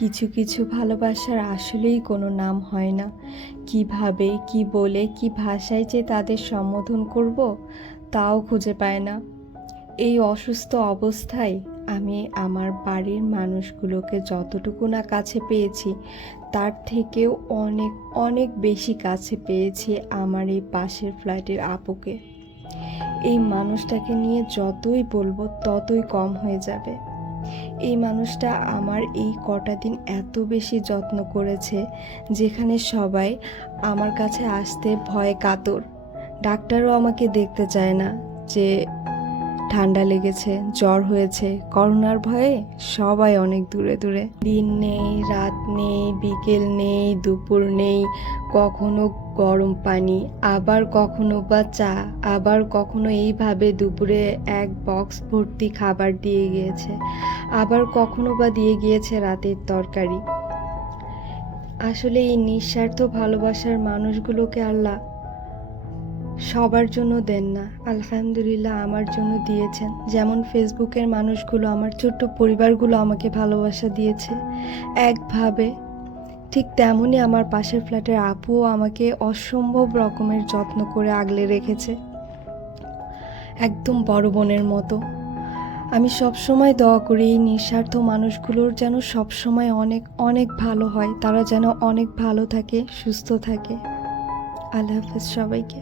কিছু কিছু ভালোবাসার আসলেই কোনো নাম হয় না। কিভাবে, কি বলে, কি ভাষায় যে তাদের সম্বোধন করব তাও খুঁজে পায় না। এই অসুস্থ অবস্থায় আমি আমার বাড়ির মানুষগুলোকে যতটুকু না কাছে পেয়েছি তার থেকেও অনেক অনেক বেশি কাছে পেয়েছি আমার এই পাশের ফ্ল্যাটের আপুকে। এই মানুষটাকে নিয়ে যতই বলবো ততই কম হয়ে যাবে। এই মানুষটা আমার এই কটা দিন এত বেশি যত্ন করেছে, যেখানে সবাই আমার কাছে আসতে ভয়ে কাতর। ডাক্তারও আমাকে দেখতে চায় না যে ঠান্ডা লেগেছে, জ্বর হয়েছে। করোনার ভয়ে সবাই অনেক দূরে দূরে। দিন নেই, রাত নেই, বিকেল নেই, দুপুর নেই, কখনো গরম পানি, আবার কখনো বা চা, আবার কখনো এইভাবে দুপুরে এক বক্স ভর্তি খাবার দিয়ে গিয়েছে, আবার কখনো বা দিয়ে গিয়েছে রাতের তরকারি। আসলে এই নিঃস্বার্থ ভালোবাসার মানুষগুলোকে আল্লাহ সবার জন্য দেন না, আলহামদুলিল্লাহ আমার জন্য দিয়েছেন। যেমন ফেসবুকের মানুষগুলো, আমার ছোট্ট পরিবারগুলো আমাকে ভালোবাসা দিয়েছে একভাবে, ঠিক তেমনই আমার পাশের ফ্ল্যাটের আপুও আমাকে অসম্ভব রকমের যত্ন করে আগলে রেখেছে, একদম বড় বোনের মতো। আমি সবসময় দোয়া করি এই নিঃস্বার্থ মানুষগুলোর যেন সবসময় অনেক অনেক ভালো হয়, তারা যেন অনেক ভালো থাকে, সুস্থ থাকে। আল্লাহ হাফেজ সবাইকে।